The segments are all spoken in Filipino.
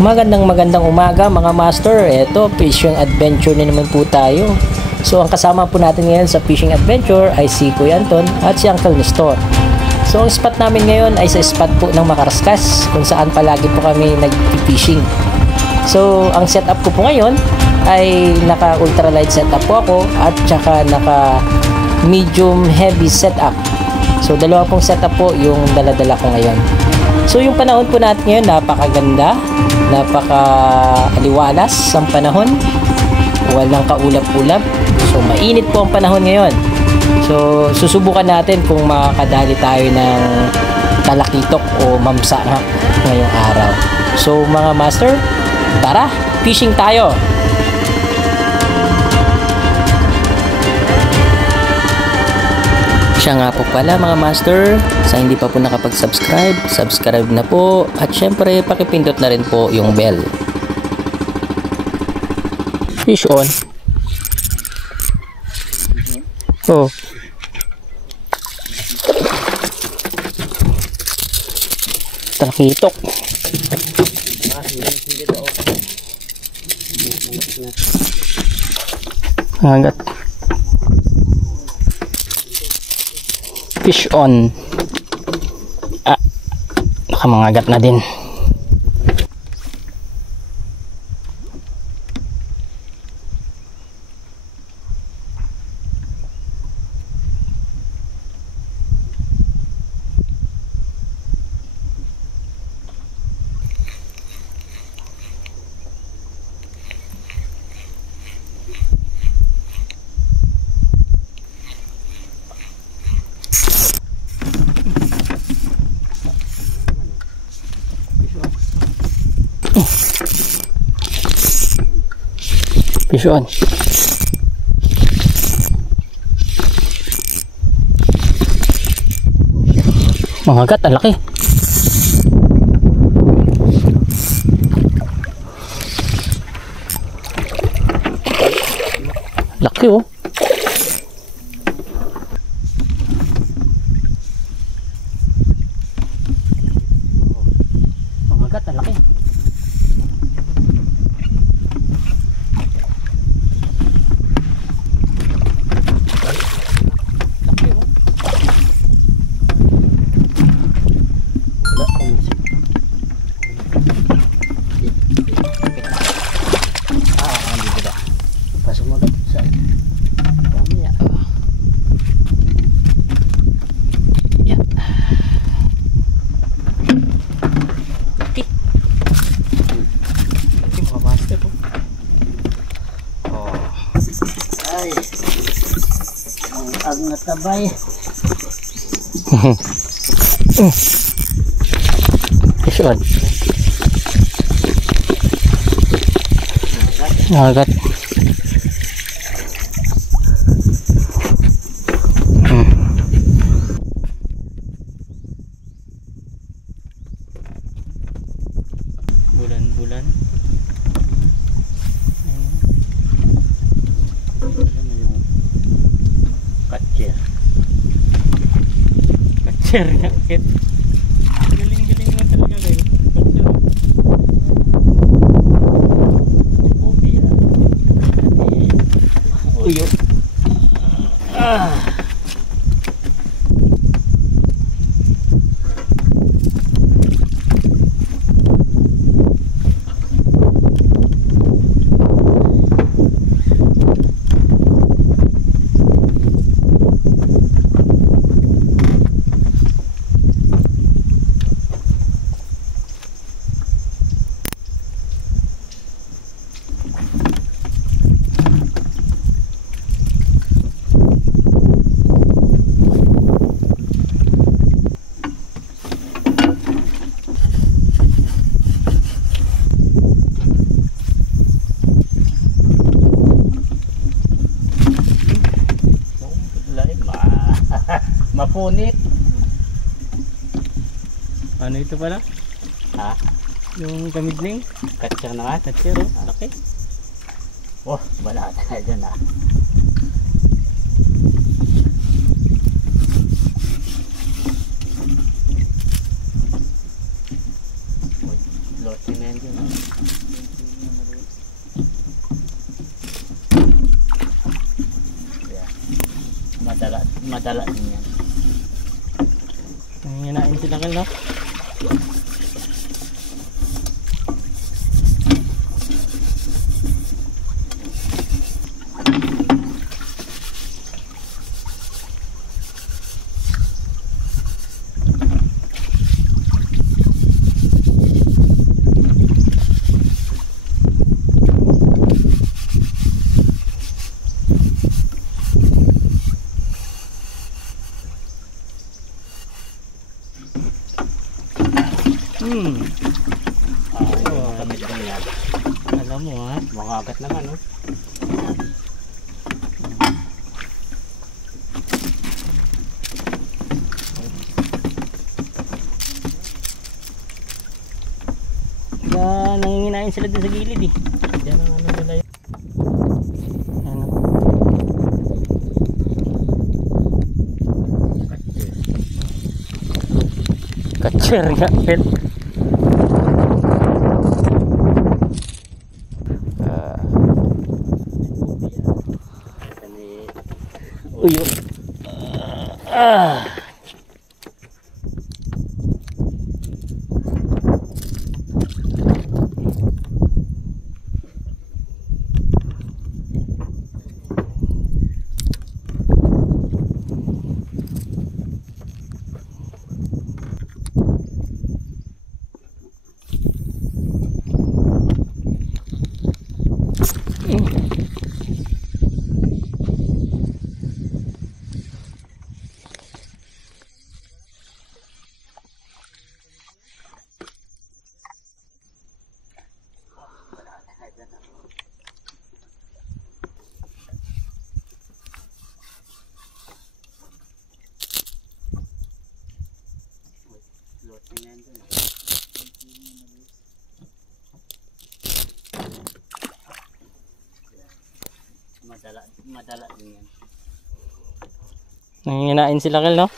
Magandang umaga mga master. Ito, fishing adventure na naman po tayo. So ang kasama po natin ngayon sa fishing adventure ay si Kuya Anton at si Uncle Nestor. So ang spot namin ngayon ay sa spot po ng Makaraskas, kung saan palagi po kami nag-fishing. So ang setup ko po ngayon ay naka ultralight setup po ako at saka naka medium heavy setup. So dalawa pong setup po yung dala-dala ko ngayon. So yung panahon po natin ngayon napakaganda, napaka-aliwalas ang panahon, walang kaulap-ulap. So mainit po ang panahon ngayon. So susubukan natin kung makakadali tayo ng talakitok o mamsa nga ngayong araw. So mga master, tara, fishing tayo! Siya nga po pala mga master, sa hindi pa po nakapag-subscribe, subscribe na po at syempre pakipindot na rin po yung bell. Fish on. Oh. Talakitok. Agat. Fish on. Baka mangagat na din. Fish on. Mangagat, ang laki. Laki oh. Mangagat, ang laki. Ang natabay. Fish on. Nagat. Bulan-bulan. Catcher nga kit. Galing-galing mo talaga guys. Catcher. Pogi ah. Uyo. Mapunit. Ano ito pala? Ha? Yung kamidling? Catcher na nga, catcher oh. Okay. Oh, bala tayo dyan ah. Madala din yan. Hinain sila kal, no? Kamit lang yan. Alam mo ha? Makagat naman, no? Nanginginain sila dun sa gilid eh. Yan ang ano nila yun. Ano? Catcher nga, pet. Uyo. Madala din yan. Nanginginain sila kal, no?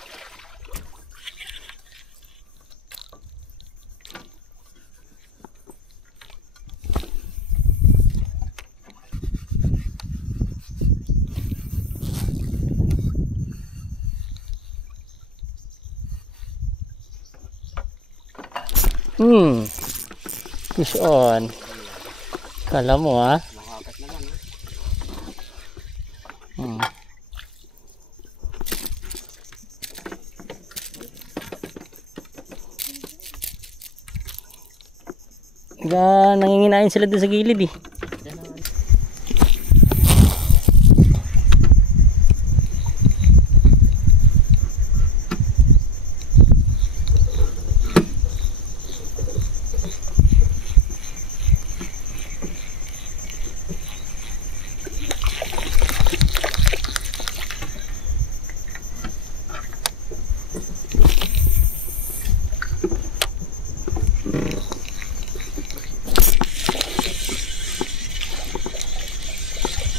Fish on. Kala mo ha? Makagat naman, no? Nanginginain sila dun sa gilid eh.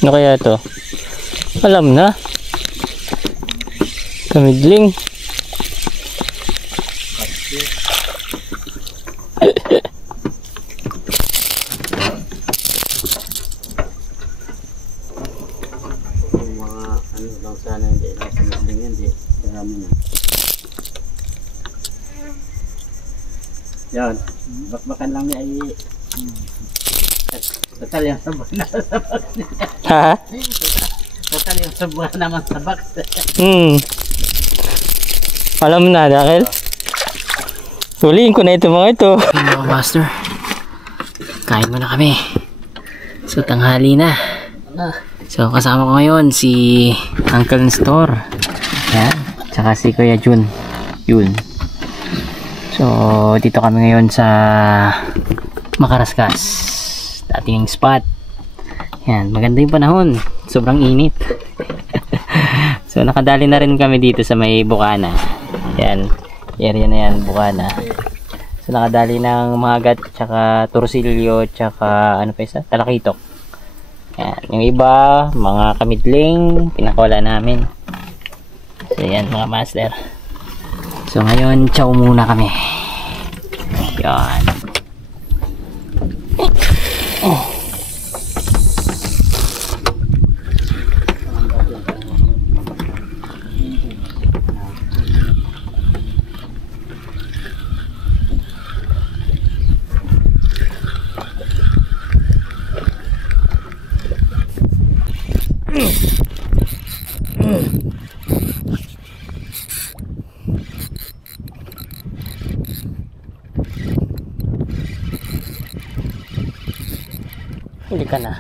Ano kaya ito? Alam na. Kamidling. Yung mga ano lang sana hindi lang sa madling yan, di marami na. Yan, bakbakan lang niya ay total yung sabak na sa box. Ha? Total yung sabak naman sa box. Alam na dahil huliin ko na ito mga ito. Mga master, kain muna kami. So tanghali na. So kasama ko ngayon si Uncle Nestor. Yan. Tsaka si Kuya Jun. Yun. So dito kami ngayon sa Makaraskas. Dating spot. Yan, maganda yung panahon. Sobrang init. So nakadali na rin kami dito sa may Bukana. Yan, area na yan, Bukana. So nakadali ng mga agat, tsaka torsilyo, tsaka ano pa isa? Talakitok. Yan, yung iba, mga kamidling, pinakawala namin. So yan mga master. So ngayon, chow muna kami. Yan. Huli ka na.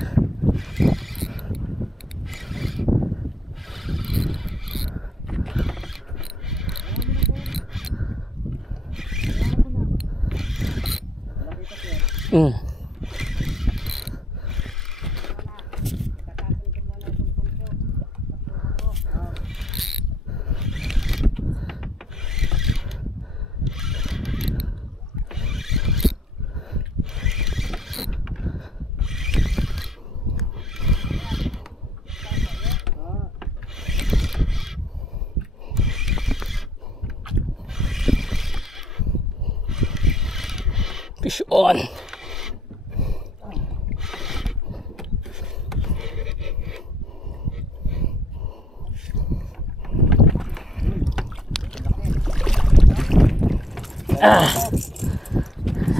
Fish on.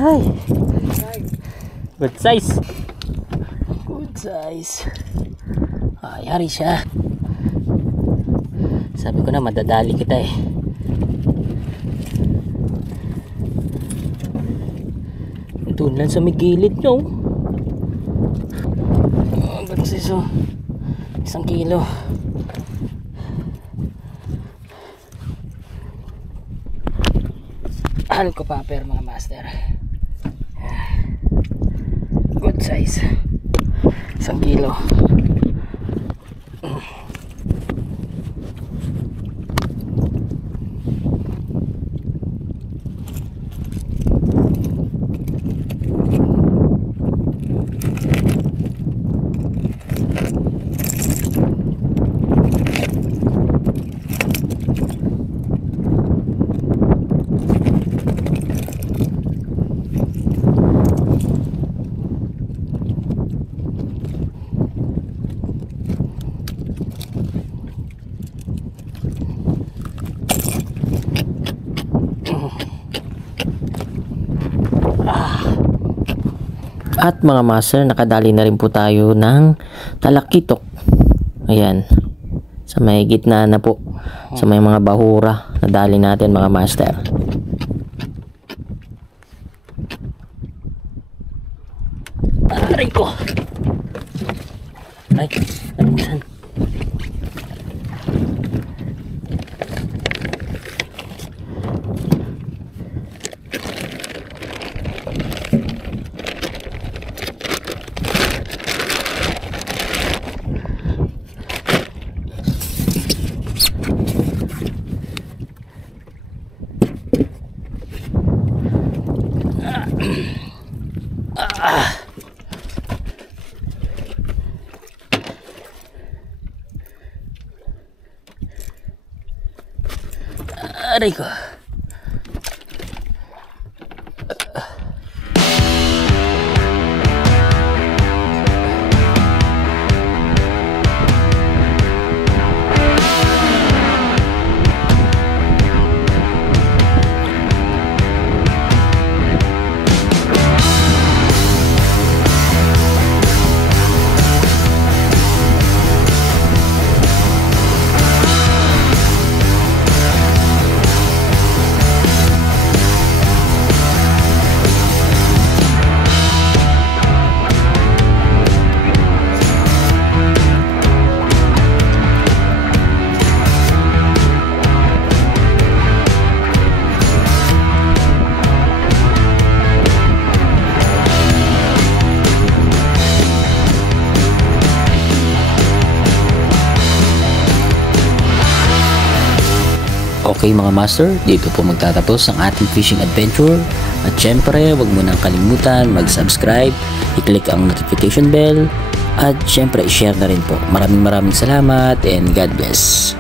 Hi. Good size. Good size. Yari siya. Sabi ko na madadali kita eh. Doon lang sa may gilid nyo. Good size oh. 1 kilo. Alco popper mga master. Good size. 1 kilo. At mga master, nakadali na rin po tayo ng talakitok. Ayan. Sa may gitna na po. Sa may mga bahura. Nadali natin mga master. Aray ko. Ay, nabusan. Aray ko. Okay mga master, dito po magtatapos ang ating fishing adventure. At syempre, huwag mo nang kalimutan mag-subscribe, i-click ang notification bell, at syempre i-share na rin po. Maraming salamat and God bless.